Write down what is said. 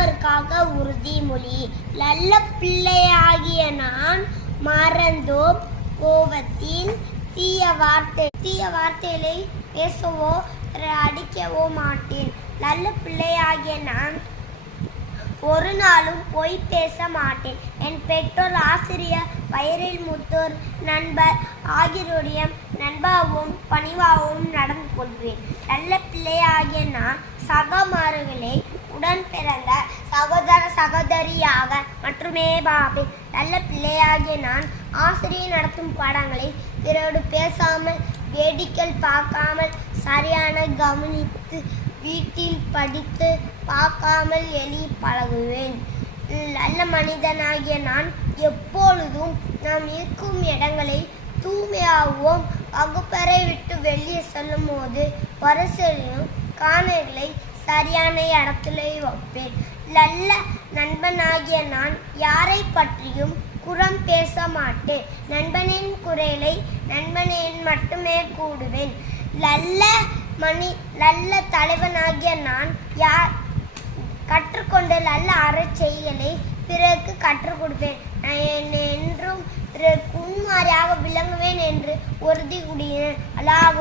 மாணவருக்காக உறுதிமொழி. நல்ல பிள்ளையாகிய நான் மறந்தோம் கோபத்தில் தீய வார்த்தைகளை பேசவோ அடிக்கவோ மாட்டேன். நல்ல பிள்ளையாகிய நான் ஒரு நாளும் பொய் பேச மாட்டேன். என் பெற்றோர், ஆசிரியர், வயலில் மூத்தோர், நண்பர் ஆகியோருடைய நண்பாகவும் பணிவாகவும் நடந்து கொள்வேன். நல்ல பிள்ளையாகிய நான் சகமாறுகளை உடன் பிறந்த சகோதர சகோதரியாக மட்டுமே பார்ப்பேன். நல்ல பிள்ளையாகிய நான் ஆசிரியர் நடத்தும் பாடங்களை பிறரோடு பேசாமல், வேடிக்கை பார்க்காமல், சரியான கவனித்து வீட்டில் படித்து பார்க்காமல் எளி பழகுவேன். நல்ல மனிதனாகிய நான் எப்பொழுதும் நாம் இருக்கும் இடங்களை தூய்மையாகவும், வகுப்பறை விட்டு வெளியே செல்லும் போது பரிசையும் காணங்களை சரியான இடத்துல வைப்பேன். நல்ல நண்பனாகிய நான் யாரை பற்றியும் குறம் பேச மாட்டேன். நண்பனின் குரலை நண்பனின் மட்டுமே கூடுவேன். நல்ல தலைவனாகிய நான் கற்றுக்கொண்ட நல்ல அறச்செய்களை பிறருக்கு கற்றுக் கொடுப்பேன். என்றும் பிறருக்கு முன்மாதிரியாக விளங்குவேன் என்று உறுதி கூறினேன். அல்லாஹ்